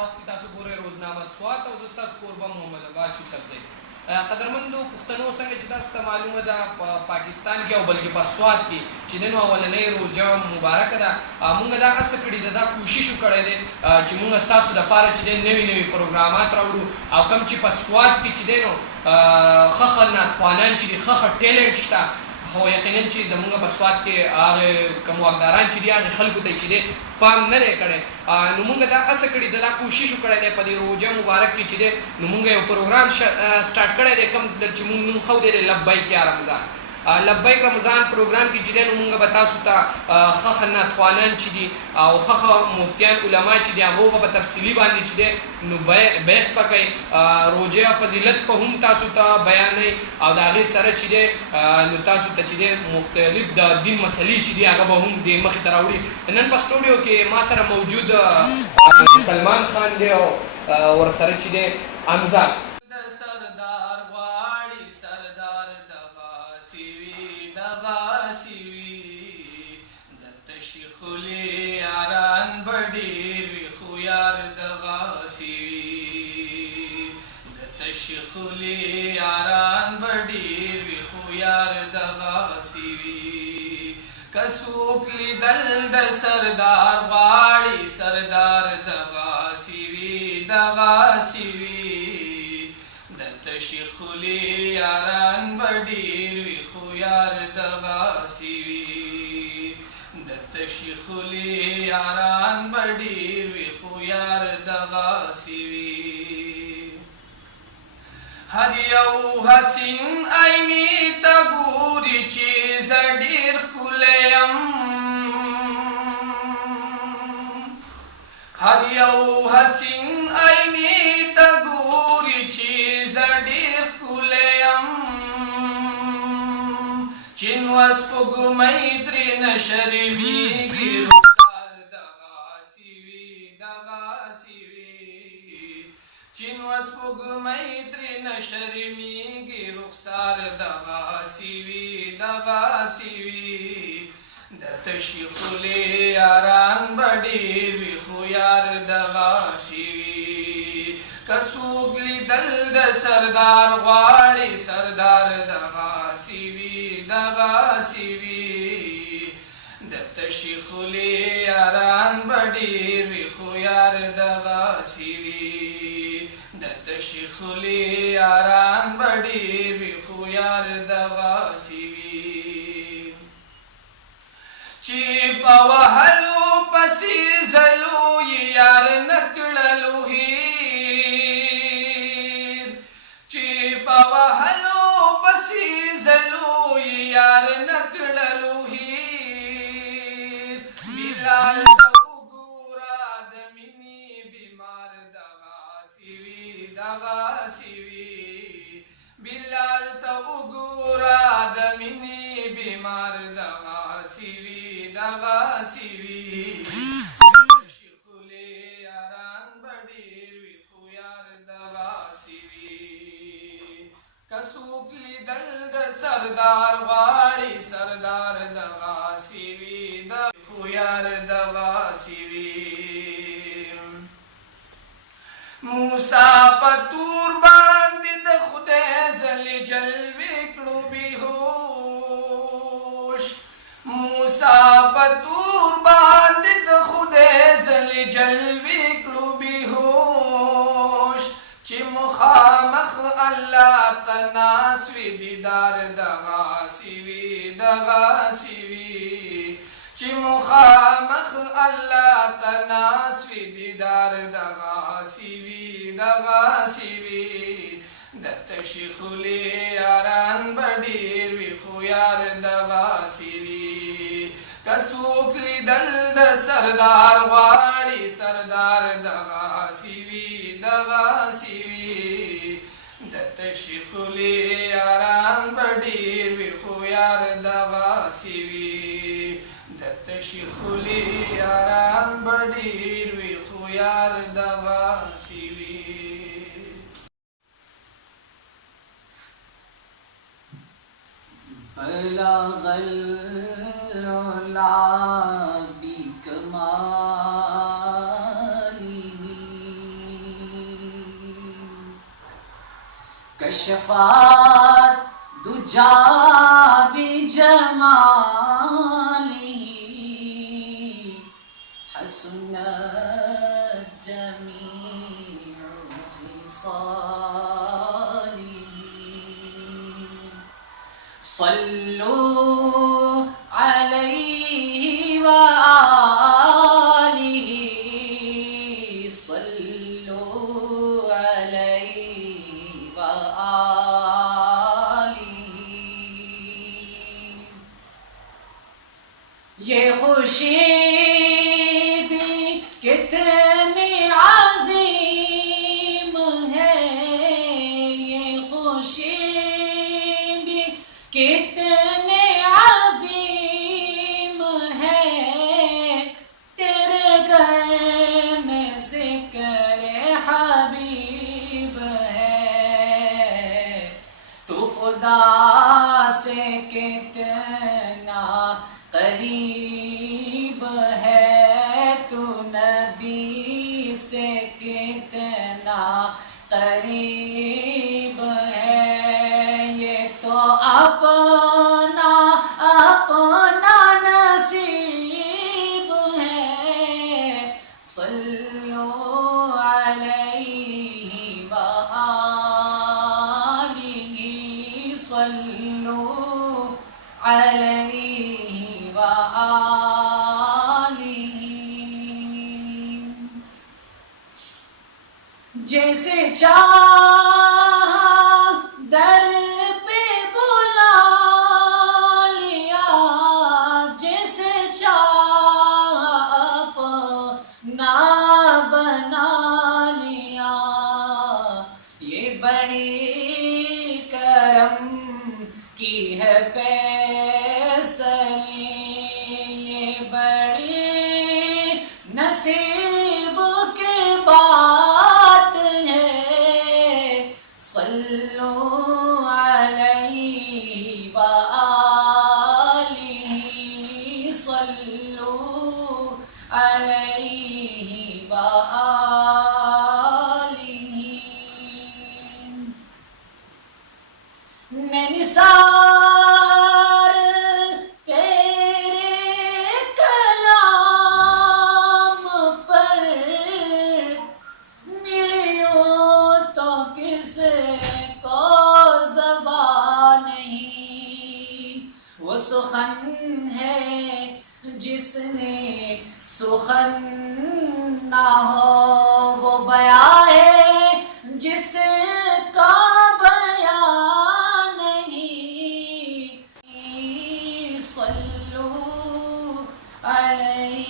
وخت کې تاسو ګورئ روزنامه سوات او زه ستاسو کوربه محمد عباس یوسفزی. قدرمندو پښتنو څنګه چې تاسو ته معلومه ده په پاکستان کې او بلکې په سوات کې چې نن اولنۍ روژه مبارکه ده، موږ دا هڅه کړې ده، دا کوشش وکړی دی چې موږ ستاسو دپاره چې دی نوي نوي پروګرامات راوړو او کوم چې په سوات کې چې دی نو ښه ښه ناتخوانان چې دي، ښه ښه ټیلنټ شته، خو یقینا چې زمونږ په سوات کې هغه کوم واکداران چې دي هغې خلکو ته چې دی پام نه دی کړی، نو موږ دا هڅه کړې ده، دا کوشش وکړی دی په دې روژه مبارک کې چې دی نو موږ یو پروګرام سټارټ کړی دی کوم چې موږ نوم ښودی دی لبیک یا رمضان. لبیک رمضان پروګرام کې چې دی نو موږ به تاسو ته ښه ښه ناتخوانان چې دي او ښه ښه مفتیان علما چې دي هغو به په تفصیلي باندې چې دی نو بحث به کوي، روژه فضیلت په هم تاسو ته بیانوي او د هغې سره چې دی نو تاسو ته چې دی مختلف د دین مسلې چې دي هغه به هم د مخې ته راوړي. نن په سټوډیو کې ما سره موجود سلمان خان دی او ورسره چې دی حمزه خلی یاران بډیر وی خو یار دغه سیوی کڅوک لیدل د سردار غواړي سردار دغه سیوی د تشی خلی یاران بډیر وی خو یار دغه سیوی د تشی خلی یاران بډیر وی خو یار دغه سیوی هر یو حسین عینی ته ګوري چې زه ډېر ښکلی یم، هر یو حسین عینی ته ګوري چې زه ډېر ښکلی یم، چې نو سپوږمۍ ترېنه شرمېږي رخسار دغه سیوي چې نو سپوږمۍ ترېنه شرمېږي رخسار دغه سیوي د تشي خولې یاران به ډېر وي خو یار دغه سیوي که څوک لیدل د سردار غواړي سردار دغه سیوي د تشي خولې یاران به ډېر وي خو یار دغه سیوي د تشی خلی یاران بډیر وی خو یار دغه سیوی چې په وهلو پسې ځلو یار نکړلو هیر چې په وهلو پسې ځلو یار نکړلو هیر بلال بلال ته وګوره د مینې بیمار دغه سیوي تشي خولې یاران به ډېر وي خو یار دغه سیوي که څوک لیدل د سردار غواړي سردار دغه سیوي خو یار دغه سیوي موسی په تور باندې د خدای ځل جلوې کړو بېهوش موسی په تور باندې د خدای ځل جلوې کړو بېهوش چې مخامخ الله ته ناست وي دیدار دغه سیوي چې مخامخ الله ته ناست وي دیدار دغه سیوي د تشي خولې یاران به ډېر وي خو یار دغه سیوي که څوک لیدل د سردار غواړي سردار دغه سیوي د تشي خولې یاران به ډېر وي خو یار دغه سیوي د تشي خولې یاران به ډېر وي خو یار دغه سیوي بلغ العلا بكماله کشفات دجا بجماله حسنت جميع خصاله صلوا عليه وآله صلوا عليه وآله یہ خوشی بھی کتنی عظیم ہے، یہ خوشی بھی کتنی عظیم ہے، تیرے گھر میں ذکر حبیب ہے، تو خدا سے کتنا قریب ہے، تو نبی سے کتنا قریب ہے، یہ تو اپنا اپنا نصیب ہے، صلو علیہ وآلہ صلو علیہ وآلہ جیسے چاہا در پہ بلا لیا، جیسے چاہا اپنا بنا لیا، یہ بڑی کرم کی ہے فیصلی، یہ بڑی نصیب کی بات ہے، صلو علیہ وآلہ صلو علیہ وآلہ میں نثار تیرے کلام پر ملیوں تو کس کو زبان نہیں، وہ سخن ہے جس نے سخن نہ ہو، وہ بیان ہے جس کا بیان نہیں، صلو علیہ